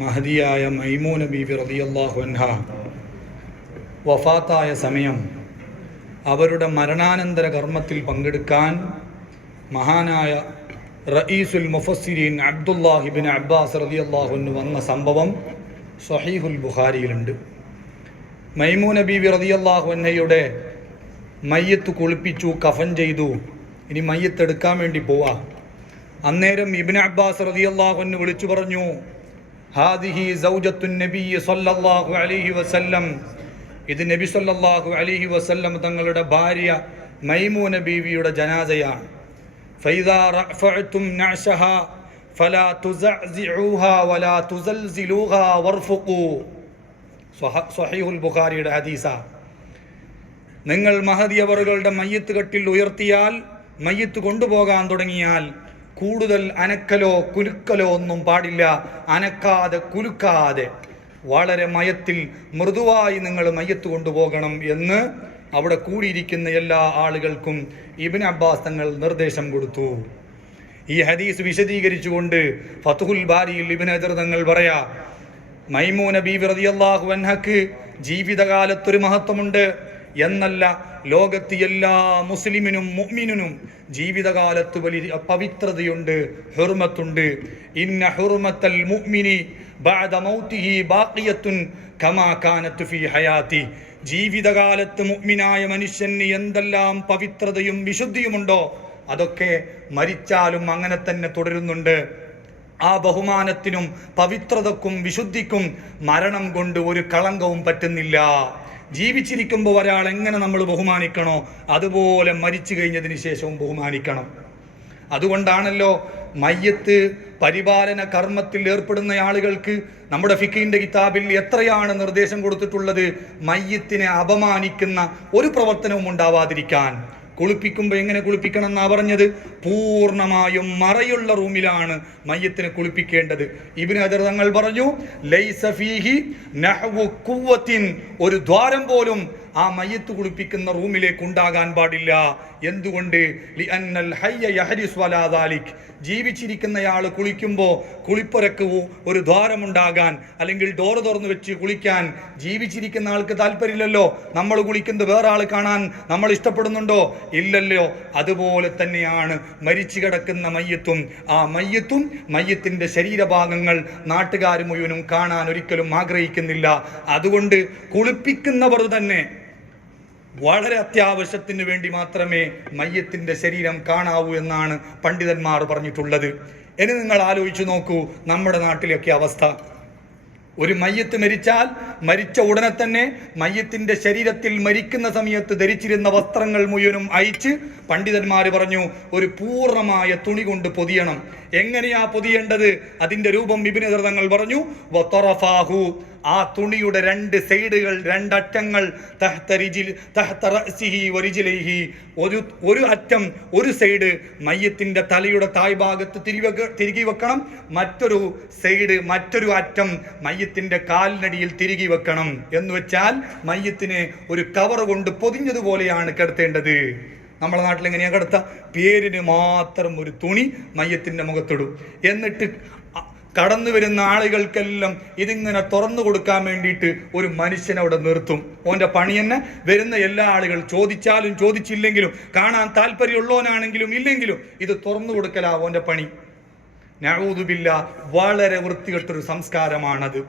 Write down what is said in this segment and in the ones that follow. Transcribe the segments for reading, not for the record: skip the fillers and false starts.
മഹദിയായ മൈമൂന ബീവി റളിയല്ലാഹു അൻഹ വഫാത്തായ സമയം അവരുടെ മരണാനന്തര കർമ്മത്തിൽ പങ്കെടുക്കാൻ മഹാനായ റഈസുൽ മുഫസ്സിരീൻ അബ്ദുല്ലാഹി ഇബ്നു അബ്ബാസ് റളിയല്ലാഹു അൻഹു വന്ന സംഭവം സ്വഹീഹുൽ ബുഖാരിയിലുണ്ട്. മൈമൂന ബീവി റളിയല്ലാഹു അൻഹയുടെ മയ്യത്ത് കുളിപ്പിച്ചു, കഫൻ ചെയ്തു. ഇനി മയ്യത്ത് എടുക്കാൻ വേണ്ടി പോവാ. അന്നേരം ഇബ്നു അബ്ബാസ് റളിയല്ലാഹു അൻഹു വിളിച്ചു പറഞ്ഞു, ഹാദിഹി സൗജത്തുൻ നബി സല്ലല്ലാഹു അലൈഹി വസല്ലം, ഇത് നബി സല്ലല്ലാഹു അലൈഹി വസല്ലം തങ്ങളുടെ ഭാര്യ മൈമൂന ബീവിയുടെ ജനാസയാണ്. ഫൈദാ റഫഅതും നഅശഹാ ഫലാ തുസഅ്സിഊഹാ വലാ തുസൽസിലൂഹാ വർഫുഖൂ. സ്വഹീഹുൽ ബുഖാരിയുടെ ഹദീസാ. നിങ്ങൾ മഹദി അവറുകളുടെ മയ്യത്ത് കട്ടിൽ ഉയർത്തിയാൽ, മയ്യത്ത് കൊണ്ടുപോകാൻ തുടങ്ങിയാൽ കൂടുതൽ അനക്കലോ കുലുക്കലോ ഒന്നും പാടില്ല. അനക്കാതെ കുലുക്കാതെ വളരെ മയത്തിൽ മൃദുവായി നിങ്ങൾ മയ്യത്ത് കൊണ്ടുപോകണം എന്ന് അവിടെ കൂടിയിരിക്കുന്ന എല്ലാ ആളുകൾക്കും ഇബ്നു അബ്ബാസ് തങ്ങൾ നിർദ്ദേശം കൊടുത്തു. ഈ ഹദീസ് വിശദീകരിച്ചുകൊണ്ട് ഫത്ഹുൽ ബാരിയിൽ ഇബ്നു ഹജർ തങ്ങൾ പറയാ, മൈമൂന ബീവി റളിയല്ലാഹു അൻഹക്ക് ജീവിതകാലത്തൊരു മഹത്വമുണ്ട് എന്നല്ല, ലോകത്ത് എല്ലാ മുസ്ലിമിനും മുഅ്മിനിനും ജീവിതകാലത്ത് വലിയ പവിത്രതയുണ്ട്, ഹുർമത്തുണ്ട്. ഇന്ന ഹുർമത്തൽ മുഅ്മിനി ബഅദ മൗതിഹി ബാഖിയത്തുൻ കമാ കാനത് ഫീ ഹയാതി. ജീവിതകാലത്ത് മുഅ്മിനായ മനുഷ്യന് എന്തെല്ലാം പവിത്രതയും വിശുദ്ധിയുമുണ്ടോ അതൊക്കെ മരിച്ചാലും അങ്ങനെ തന്നെ തുടരുന്നുണ്ട്. ആ ബഹുമാനത്തിനും പവിത്രതക്കും വിശുദ്ധിക്കും മരണം കൊണ്ട് ഒരു കളങ്കവും പറ്റുന്നില്ല. ജീവിച്ചിരിക്കുമ്പോൾ ഒരാൾ എങ്ങനെ നമ്മൾ ബഹുമാനിക്കണോ അതുപോലെ മരിച്ചു കഴിഞ്ഞതിന് ശേഷവും ബഹുമാനിക്കണം. അതുകൊണ്ടാണല്ലോ മയ്യത്ത് പരിപാലന കർമ്മത്തിൽ ഏർപ്പെടുന്ന ആളുകൾക്ക് നമ്മുടെ ഫിഖിന്റെ കിതാബിൽ എത്രയാണ് നിർദ്ദേശം കൊടുത്തിട്ടുള്ളത്. മയ്യത്തിനെ അപമാനിക്കുന്ന ഒരു പ്രവർത്തനവും ഉണ്ടാവാതിരിക്കാൻ. കുളിപ്പിക്കുമ്പോൾ എങ്ങനെ കുളിപ്പിക്കണം എന്നാ പറഞ്ഞത്? പൂർണ്ണമായും മറയുള്ള റൂമിലാണ് മയ്യത്തിനെ കുളിപ്പിക്കേണ്ടത്. ഇബ്നു ഹജർ തങ്ങൾ പറഞ്ഞു, ലൈസ ഫീഹി നഹ്വു ഖുവ്വത്തിൻ, ഒരു ദ്വാരം പോലും ആ മയ്യത്ത് കുളിപ്പിക്കുന്ന റൂമിലേക്ക് ഉണ്ടാകാൻ പാടില്ല. എന്തുകൊണ്ട്? ലിഅന്നൽ ഹയ്യ യഹ്രിസ് വലാ ദാലിക്. ജീവിച്ചിരിക്കുന്നയാൾ കുളിക്കുമ്പോൾ കുളിപ്പുരക്ക് ഒരു ദ്വാരമുണ്ടാകാൻ, അല്ലെങ്കിൽ ഡോറ് തുറന്നു വെച്ച് കുളിക്കാൻ ജീവിച്ചിരിക്കുന്ന ആൾക്ക് താല്പര്യമില്ലല്ലോ. നമ്മൾ കുളിക്കുന്നത് വേറെ ആൾ കാണാൻ നമ്മൾ ഇഷ്ടപ്പെടുന്നുണ്ടോ? ഇല്ലല്ലോ. അതുപോലെ തന്നെയാണ് മരിച്ചു കിടക്കുന്ന മയ്യത്തും. ആ മയ്യത്തും മയ്യത്തിന്റെ ശരീരഭാഗങ്ങൾ നാട്ടുകാർ മുഴുവനും കാണാൻ ഒരിക്കലും ആഗ്രഹിക്കുന്നില്ല. അതുകൊണ്ട് കുളിപ്പിക്കുന്നവർ തന്നെ വളരെ അത്യാവശ്യത്തിന് വേണ്ടി മാത്രമേ മയ്യത്തിന്റെ ശരീരം കാണാവൂ എന്നാണ് പണ്ഡിതന്മാർ പറഞ്ഞിട്ടുള്ളത്. ഇനി നിങ്ങൾ ആലോചിച്ചു നോക്കൂ, നമ്മുടെ നാട്ടിലൊക്കെ അവസ്ഥ. ഒരു മയ്യത്ത് മരിച്ചാൽ മരിച്ച ഉടനെ തന്നെ മയ്യത്തിന്റെ ശരീരത്തിൽ മരിക്കുന്ന സമയത്ത് ധരിച്ചിരുന്ന വസ്ത്രങ്ങൾ മുഴുവനും അയച്ച് പണ്ഡിതന്മാർ പറഞ്ഞു ഒരു പൂർണ്ണമായ തുണി കൊണ്ട് പൊതിയണം. എങ്ങനെയാ പൊതിയേണ്ടത്? അതിന്റെ രൂപം ഇബ്നു ഹജർ തങ്ങൾ പറഞ്ഞു, വതറഫാഹു, ആ തുണിയുടെ രണ്ട് സൈഡുകൾ, രണ്ടറ്റങ്ങൾ തഹ്ത റഅ്സിഹി വരിജ്ലൈഹി, ഒരു അറ്റം, ഒരു സൈഡ് മയ്യത്തിന്റെ തലയുടെ താഴ്ഭാഗത്ത് തിരികെ വെക്കണം. മറ്റൊരു സൈഡ്, മറ്റൊരു അറ്റം മയ്യത്തിന്റെ കാലിനടിയിൽ തിരികെ വെക്കണം. എന്ന് വെച്ചാൽ മയ്യത്തിനെ ഒരു കവർ കൊണ്ട് പൊതിഞ്ഞതുപോലെയാണ് കിടത്തേണ്ടത്. നമ്മുടെ നാട്ടിൽ എങ്ങനെയാ കിടത്ത? പേരിന് മാത്രം ഒരു തുണി മയ്യത്തിന്റെ മുഖത്തിടും. എന്നിട്ട് കടന്നു വരുന്ന ആളുകൾക്കെല്ലാം ഇതിങ്ങനെ തുറന്നു കൊടുക്കാൻ വേണ്ടിയിട്ട് ഒരു മനുഷ്യനവിടെ നിർത്തും. ഓൻ്റെ പണി തന്നെ വരുന്ന എല്ലാ ആളുകൾ ചോദിച്ചാലും ചോദിച്ചില്ലെങ്കിലും, കാണാൻ താല്പര്യമുള്ളവനാണെങ്കിലും ഇല്ലെങ്കിലും ഇത് തുറന്നു കൊടുക്കലാ ഓൻ്റെ പണി. നഊദു ബില്ലാഹ്, വളരെ വൃത്തികെട്ടൊരു സംസ്കാരമാണത്.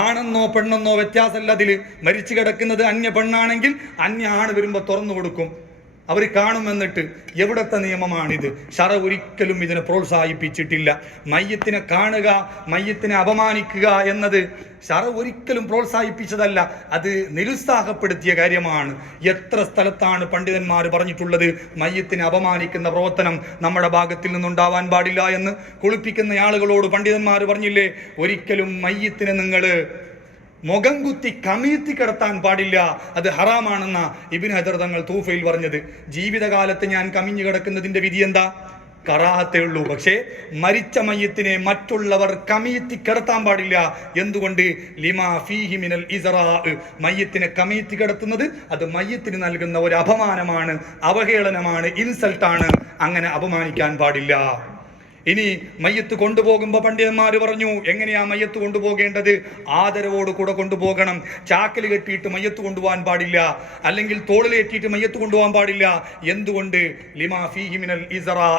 ആണെന്നോ പെണ്ണെന്നോ വ്യത്യാസമല്ല അതിൽ. മരിച്ചു കിടക്കുന്നത് അന്യ പെണ്ണാണെങ്കിൽ അന്യ ആണ് വരുമ്പോൾ തുറന്നു കൊടുക്കും. അവർ കാണുമെന്നിട്ട്. എവിടത്തെ നിയമമാണിത്? ശറ ഒരിക്കലും ഇതിനെ പ്രോത്സാഹിപ്പിച്ചിട്ടില്ല. മയ്യത്തിനെ കാണുക, മയ്യത്തിനെ അപമാനിക്കുക എന്നത് ശറ ഒരിക്കലും പ്രോത്സാഹിപ്പിച്ചതല്ല, അത് നിരുത്സാഹപ്പെടുത്തിയ കാര്യമാണ്. എത്ര സ്ഥലത്താണ് പണ്ഡിതന്മാർ പറഞ്ഞിട്ടുള്ളത് മയ്യത്തിനെ അപമാനിക്കുന്ന പ്രവർത്തനം നമ്മുടെ ഭാഗത്തിൽ നിന്നുണ്ടാവാൻ പാടില്ല എന്ന്. കുളിപ്പിക്കുന്ന ആളുകളോട് പണ്ഡിതന്മാർ പറഞ്ഞില്ലേ, ഒരിക്കലും മയ്യത്തിനെ നിങ്ങൾ മുഖം കുത്തി കമഴ്ത്തി കിടത്താൻ പാടില്ല, അത് ഹറാമാണെന്ന ഇബ്നു ഹജർ തങ്ങൾ തൂഫയിൽ പറഞ്ഞത്. ജീവിതകാലത്ത് ഞാൻ കമിഞ്ഞു കിടക്കുന്നതിന്റെ വിധി എന്താ? കറാഹത്തേ ഉള്ളൂ. പക്ഷേ മരിച്ച മയ്യത്തിനെ മറ്റുള്ളവർ കമഴ്ത്തി കിടത്താൻ പാടില്ല. എന്തുകൊണ്ട്? ലിമാ ഫീഹി മിനൽ ഇസ്റാ, മയ്യത്തിനെ കമഴ്ത്തി കിടത്തുന്നത് അത് മയ്യത്തിന് നൽകുന്ന ഒരു അപമാനമാണ്, അവഹേളനമാണ്, ഇൻസൾട്ടാണ്. അങ്ങനെ അപമാനിക്കാൻ പാടില്ല. ഇനി മയ്യത്ത് കൊണ്ടുപോകുമ്പോൾ പണ്ഡിതന്മാർ പറഞ്ഞു, എങ്ങനെയാ മയ്യത്ത് കൊണ്ടുപോകേണ്ടത്? ആദരവോട് കൂടെ കൊണ്ടുപോകണം. ചാക്കിൽ കെട്ടിയിട്ട് മയ്യത്ത് കൊണ്ടുപോകാൻ പാടില്ല, അല്ലെങ്കിൽ തോളിലേറ്റിയിട്ട് മയ്യത്ത് കൊണ്ടുപോകാൻ പാടില്ല. എന്തുകൊണ്ട്? ലിമാ ഫീഹി മിനൽ ഇസ്റാ,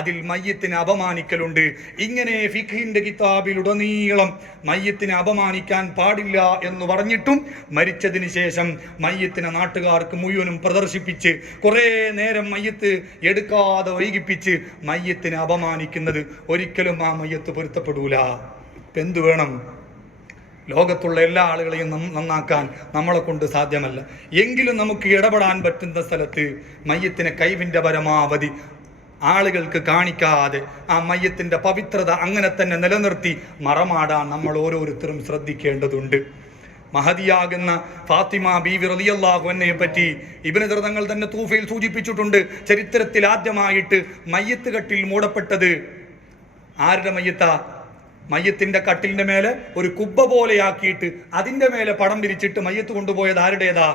അതിൽ മയ്യത്തിനെ അപമാനിക്കലുണ്ട്. ഇങ്ങനെ ഫിഖ്ഹിന്റെ കിതാബിലുടനീളം മയ്യത്തിനെ അപമാനിക്കാൻ പാടില്ല എന്ന് പറഞ്ഞിട്ടും മരിച്ചതിന് ശേഷം മയ്യത്തിനെ നാട്ടുകാർക്ക് മുഴുവനും പ്രദർശിപ്പിച്ച് കുറേ നേരം മയ്യത്ത് എടുക്കാതെ വൈകിപ്പിച്ച് മയ്യത്തിനെ അപമാനിക്കുന്നത് ഒരിക്കലും ആ മയ്യത്ത് പൊരുത്തപ്പെടൂല. എന്തു വേണം? ലോകത്തുള്ള എല്ലാ ആളുകളെയും നന്നാക്കാൻ നമ്മളെ കൊണ്ട് സാധ്യമല്ല. എങ്കിലും നമുക്ക് ഇടപെടാൻ പറ്റുന്ന സ്ഥലത്ത് മയ്യത്തിനെ കൈവിൻ്റെ പരമാവധി ആളുകൾക്ക് കാണിക്കാതെ ആ മയ്യത്തിൻ്റെ പവിത്രത അങ്ങനെ തന്നെ നിലനിർത്തി മറമാടാൻ നമ്മൾ ഓരോരുത്തരും ശ്രദ്ധിക്കേണ്ടതുണ്ട്. മഹദിയാകുന്ന ഫാത്തിമ ബീവി റളിയല്ലാഹു അൻഹയെ പറ്റി ഇബ്നു ജറീർ തങ്ങൾ തന്നെ തൂഫയിൽ സൂചിപ്പിച്ചിട്ടുണ്ട്. ചരിത്രത്തിൽ ആദ്യമായിട്ട് മയ്യത്ത് കട്ടിൽ മൂടപ്പെട്ടത് ആരുടെ മയ്യത്താ? മയ്യത്തിന്റെ കട്ടിലിന്റെ മേലെ ഒരു കുബ്ബ പോലെയാക്കിയിട്ട് അതിന്റെ മേലെ പടം വിരിച്ചിട്ട് മയ്യത്ത് കൊണ്ടുപോയത് ആരുടേതാ?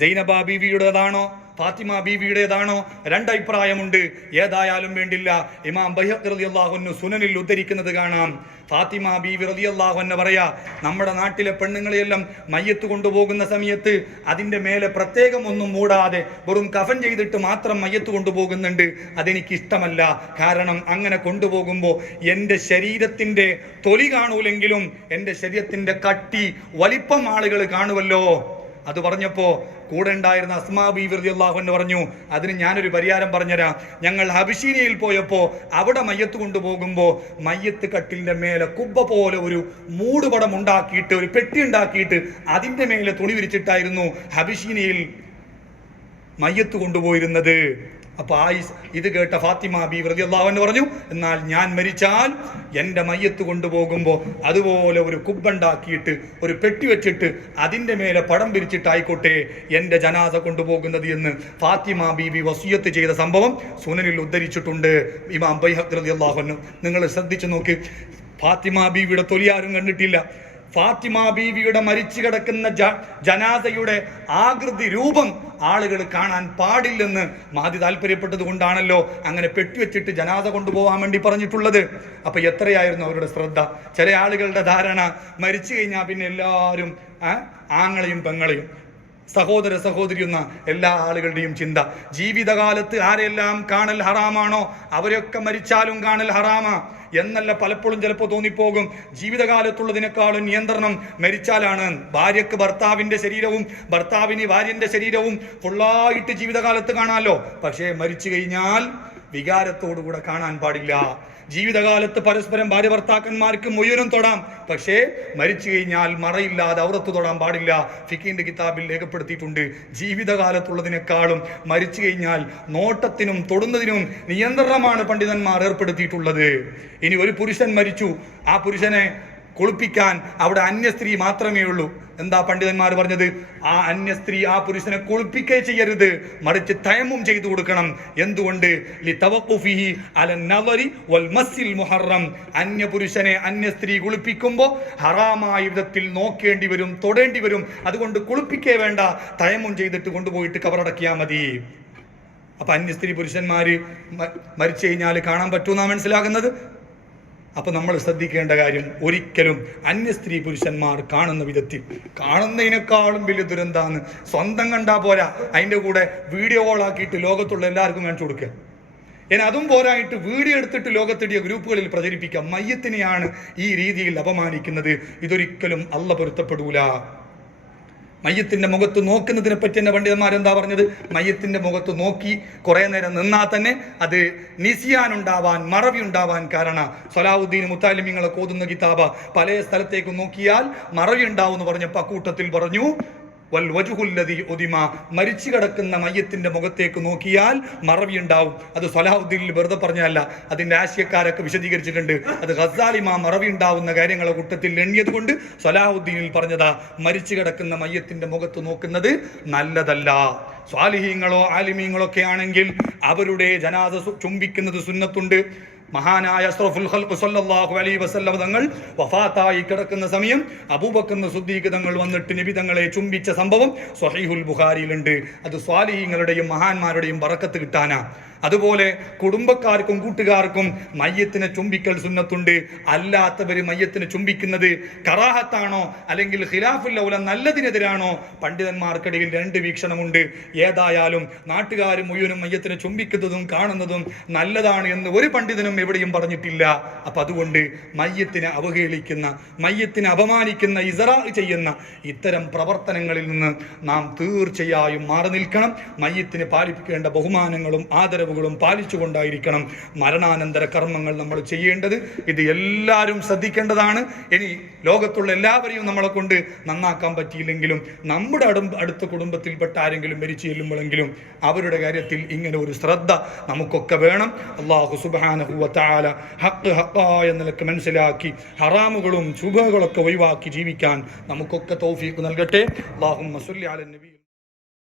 സൈനബ ബീവിയുടേതാണോ ഫാത്തിമ ബീവിയുടേതാണോ? രണ്ടഭിപ്രായമുണ്ട്. ഏതായാലും വേണ്ടില്ല. ഇമാം ബൈഹഖി റളിയല്ലാഹു അൻഹു സുനനിൽ ഉദ്ധരിക്കുന്നത് കാണാം. ഫാത്തിമ ബീവി റളിയല്ലാഹു അൻഹ പറയാ, നമ്മുടെ നാട്ടിലെ പെണ്ണുങ്ങളെയെല്ലാം മയ്യത്ത് കൊണ്ടുപോകുന്ന സമയത്ത് അതിൻ്റെ മേലെ പ്രത്യേകം ഒന്നും മൂടാതെ വെറും കഫൻ ചെയ്തിട്ട് മാത്രം മയ്യത്ത് കൊണ്ടുപോകുന്നുണ്ട്. അതെനിക്കിഷ്ടമല്ല. കാരണം അങ്ങനെ കൊണ്ടുപോകുമ്പോൾ എൻ്റെ ശരീരത്തിൻ്റെ തൊലി കാണൂലെങ്കിലും എൻ്റെ ശരീരത്തിൻ്റെ കട്ടി വലിപ്പം ആളുകൾ കാണുമല്ലോ. അത് പറഞ്ഞപ്പോൾ കൂടെ ഉണ്ടായിരുന്ന അസ്മാ ബീവി റളിയല്ലാഹു അൻഹ പറഞ്ഞു, അതിന് ഞാനൊരു പരിഹാരം പറഞ്ഞുതരാം. ഞങ്ങൾ ഹബശീനയിൽ പോയപ്പോൾ അവിടെ മയ്യത്ത് കൊണ്ടുപോകുമ്പോൾ മയ്യത്ത് കട്ടിലിൻ്റെ മേലെ കുബ്ബ പോലെ ഒരു മൂടുപടം ഉണ്ടാക്കിയിട്ട്, ഒരു പെട്ടി ഉണ്ടാക്കിയിട്ട് അതിൻ്റെ മേലെ തുണി വിരിച്ചിട്ടായിരുന്നു ഹബശീനയിൽ മയ്യത്ത് കൊണ്ടുപോയിരുന്നത്. അപ്പൊ ഇത് കേട്ട ഫാത്തിമ ബീവി റളിയല്ലാഹു അൻഹ പറഞ്ഞു, എന്നാൽ ഞാൻ മരിച്ചാൽ എൻ്റെ മയ്യത്ത് കൊണ്ടുപോകുമ്പോൾ അതുപോലെ ഒരു കുബ്ബുണ്ടാക്കിയിട്ട് ഒരു പെട്ടി വെച്ചിട്ട് അതിൻ്റെ മേലെ പടം പിരിച്ചിട്ടായിക്കോട്ടെ എൻ്റെ ജനാസ കൊണ്ടുപോകുന്നത് എന്ന് ഫാത്തിമ ബീവി വസിയത്ത് ചെയ്ത സംഭവം സുനനിൽ ഉദ്ധരിച്ചിട്ടുണ്ട് ഇമാം ബൈഹഖി റളിയല്ലാഹു അൻഹു. നിങ്ങൾ ശ്രദ്ധിച്ചു നോക്ക്, ഫാത്തിമ ബീവിയുടെ തൊലി ആരും കണ്ടിട്ടില്ല. ഫാത്തിമ ബീവിയുടെ മരിച്ചു കിടക്കുന്ന ജനാസയുടെ ആകൃതി രൂപം ആളുകൾ കാണാൻ പാടില്ലെന്ന് മഹദി താല്പര്യപ്പെട്ടത് കൊണ്ടാണല്ലോ അങ്ങനെ പെട്ടിവെച്ചിട്ട് ജനാസ കൊണ്ടുപോകാൻ വേണ്ടി പറഞ്ഞിട്ടുള്ളത്. അപ്പൊ എത്രയായിരുന്നു അവരുടെ ശ്രദ്ധ? ചില ആളുകളുടെ ധാരണ മരിച്ചു കഴിഞ്ഞാൽ പിന്നെ എല്ലാവരും ആങ്ങളെയും പെങ്ങളെയും സഹോദര സഹോദരി എന്ന എല്ലാ ആളുകളുടെയും ചിന്ത. ജീവിതകാലത്ത് ആരെല്ലാം കാണൽ ഹറാമാണോ അവരൊക്കെ മരിച്ചാലും കാണൽ ഹറാമാ എന്നല്ല പലപ്പോഴും ചിലപ്പോൾ തോന്നിപ്പോകും. ജീവിതകാലത്തുള്ളതിനേക്കാളും നിയന്ത്രണം മരിച്ചാലാണ്. ഭാര്യക്ക് ഭർത്താവിൻ്റെ ശരീരവും ഭർത്താവിന് ഭാര്യൻ്റെ ശരീരവും ഫുള്ളായിട്ട് ജീവിതകാലത്ത് കാണാമല്ലോ. പക്ഷേ മരിച്ചു കഴിഞ്ഞാൽ വികാരത്തോടുകൂടെ കാണാൻ പാടില്ല. ജീവിതകാലത്ത് പരസ്പരം ഭാര്യ ഭർത്താക്കന്മാർക്ക് മുഴുവനും തൊടാം, പക്ഷേ മരിച്ചു കഴിഞ്ഞാൽ മറയില്ലാതെ ഔറത്ത് തൊടാൻ പാടില്ല. ഫിഖിന്റെ കിതാബിൽ രേഖപ്പെടുത്തിയിട്ടുണ്ട്. ജീവിതകാലത്തുള്ളതിനേക്കാളും മരിച്ചു കഴിഞ്ഞാൽ നോട്ടത്തിനും തൊടുന്നതിനും നിയന്ത്രണമാണ് പണ്ഡിതന്മാർ ഏർപ്പെടുത്തിയിട്ടുള്ളത്. ഇനി ഒരു പുരുഷൻ മരിച്ചു, ആ പുരുഷനെ കുളിപ്പിക്കാൻ അവിടെ അന്യ സ്ത്രീ മാത്രമേ ഉള്ളൂ. എന്താ പണ്ഡിതന്മാർ പറഞ്ഞത്? ആ അന്യ സ്ത്രീ ആ പുരുഷനെ കുളിപ്പിക്കേ ചെയ്യരുത്, മറിച്ച് തയമ്മും ചെയ്തു കൊടുക്കണം. എന്തുകൊണ്ട്? ലിതവഖുഫിഹി അലൻ നളരി വൽ മസ്സിൽ മുഹറം. അന്യ പുരുഷനെ അന്യ സ്ത്രീ കുളിപ്പിക്കുമ്പോൾ ഹറാമായ വിധത്തിൽ നോക്കേണ്ടി വരും, തൊടേണ്ടി വരും. അതുകൊണ്ട് കുളിപ്പിക്കേ വേണ്ട, തയമ്മും ചെയ്തിട്ട് കൊണ്ടുപോയിട്ട് കബറടക്കിയാൽ മതി. അപ്പൊ അന്യ സ്ത്രീ പുരുഷന്മാര് മരിച്ചു കഴിഞ്ഞാൽ കാണാൻ പറ്റുമെന്നാണ് മനസ്സിലാകുന്നത്. അപ്പൊ നമ്മൾ ശ്രദ്ധിക്കേണ്ട കാര്യം, ഒരിക്കലും അന്യ സ്ത്രീ പുരുഷന്മാർ കാണുന്ന വിധത്തിൽ, കാണുന്നതിനേക്കാളും വലിയ ദുരന്താന്ന് സ്വന്തം കണ്ടാ പോരാ, അതിൻ്റെ കൂടെ വീഡിയോ കോൾ ആക്കിയിട്ട് ലോകത്തുള്ള എല്ലാവർക്കും കാണിച്ചു കൊടുക്കുക. ഇനി അതും പോരായിട്ട് വീഡിയോ എടുത്തിട്ട് ലോകത്തിടിയ ഗ്രൂപ്പുകളിൽ പ്രചരിപ്പിക്കാം. മയ്യത്തിനെയാണ് ഈ രീതിയിൽ അപമാനിക്കുന്നത്. ഇതൊരിക്കലും അള്ളാഹ് പൊരുത്തപ്പെടൂല. മയ്യത്തിന്റെ മുഖത്ത് നോക്കുന്നതിനെ പറ്റി തന്നെ പണ്ഡിതന്മാരെന്താ പറഞ്ഞത്? മയ്യത്തിന്റെ മുഖത്ത് നോക്കി കുറേ നേരം നിന്നാൽ തന്നെ അത് നിസിയാനുണ്ടാവാൻ, മറവി ഉണ്ടാവാൻ കാരണം. സലാഹുദ്ദീൻ മുത്താലിമിങ്ങളെ കോതുന്ന കിതാബ പല സ്ഥലത്തേക്ക് നോക്കിയാൽ മറവി ഉണ്ടാവും എന്ന് പറഞ്ഞപ്പോൾ അക്കൂട്ടത്തിൽ പറഞ്ഞു വൽ വജുഹുല്ലദി ഉദിമ, മരിച്ചു കിടക്കുന്ന മയ്യത്തിന്റെ മുഖത്തേക്ക് നോക്കിയാൽ മറവി ഉണ്ടാവും. അത് സലാഹുദ്ദീനിൽ വെറുതെ പറഞ്ഞതല്ല, അതിന്റെ ആശയക്കാരൊക്കെ വിശദീകരിച്ചിട്ടുണ്ട്. അത് ഗസാലിമ മറവി ഉണ്ടാവുന്ന കാര്യങ്ങളെ കൂട്ടത്തിൽ എണ്ണിയത് കൊണ്ട് സലാഹുദ്ദീനിൽ പറഞ്ഞതാ, മരിച്ചു കിടക്കുന്ന മയ്യത്തിന്റെ മുഖത്ത് നോക്കുന്നത് നല്ലതല്ല. സ്വാലിഹീങ്ങളോ ആലിമീങ്ങളോ ഒക്കെ ആണെങ്കിൽ അവരുടെ ജനാസ ചുംബിക്കുന്നത് സുന്നത്തുണ്ട്. മഹാനായ അഷ്റഫുൽ ഖൽഖ് സ്വല്ലല്ലാഹു അലൈഹി വസല്ലം തങ്ങൾ വഫാത്തായി കിടക്കുന്ന സമയം അബൂബക്കർ സിദ്ദീഖ് തങ്ങൾ വന്നിട്ട് നബി തങ്ങളെ ചുംബിച്ച സംഭവം സ്വഹീഹുൽ ബുഖാരിയിലുണ്ട്. അത് സ്വാലിഹീങ്ങളുടെയും മഹാന്മാരുടെയും ബറക്കത്ത് കിട്ടാനാ. അതുപോലെ കുടുംബക്കാർക്കും കൂട്ടുകാർക്കും മയ്യത്തിനെ ചുംബിക്കൽ സുന്നത്തുണ്ട്. അല്ലാത്തവർ മയ്യത്തിനെ ചുംബിക്കുന്നത് കറാഹത്താണോ അല്ലെങ്കിൽ ഖിലാഫുൽ ഔല നല്ലതിനെതിരാണോ? പണ്ഡിതന്മാർക്കിടയിൽ രണ്ട് വീക്ഷണമുണ്ട്. ഏതായാലും നാട്ടുകാർ മുഴുവനും മയ്യത്തിനെ ചുംബിക്കുന്നതും കാണുന്നതും നല്ലതാണ് എന്ന് ഒരു പണ്ഡിതനും എവിടെയും പറഞ്ഞിട്ടില്ല. അപ്പൊ അതുകൊണ്ട് മയ്യത്തിനെ അവഹേളിക്കുന്ന, മയ്യത്തിനെ അപമാനിക്കുന്ന, ഇസറാ ചെയ്യുന്ന ഇത്തരം പ്രവർത്തനങ്ങളിൽ നിന്ന് നാം തീർച്ചയായും മാറി നിൽക്കണം. മയ്യത്തിന് പാലിക്കേണ്ട ബഹുമാനങ്ങളും ആദരവും പാലിച്ചുകൊണ്ടായിരിക്കണം മരണാനന്തര കർമ്മങ്ങൾ നമ്മൾ ചെയ്യേണ്ടത്. ഇത് എല്ലാവരും ശ്രദ്ധിക്കേണ്ടതാണ്. ഇനി ലോകത്തുള്ള എല്ലാവരെയും നമ്മളെ കൊണ്ട് നന്നാക്കാൻ പറ്റിയില്ലെങ്കിലും നമ്മുടെ അടുത്ത കുടുംബത്തിൽപ്പെട്ട ആരെങ്കിലും മരിച്ചു ചെല്ലുമ്പോഴെങ്കിലും അവരുടെ കാര്യത്തിൽ ഇങ്ങനെ ഒരു ശ്രദ്ധ നമുക്കൊക്കെ വേണം. അല്ലാഹു സുബ്ഹാനഹു വ തആല ഹഖ് ഹഖായ നിലക്ക് മനസ്സിലാക്കി ഹറാമുകളും ശുഭകളൊക്കെ ഒഴിവാക്കി ജീവിക്കാൻ നമുക്കൊക്കെ തൗഫീഖ് നൽകട്ടെ. അല്ലാഹുമ്മ സ്വല്ലി അലൻ നബി.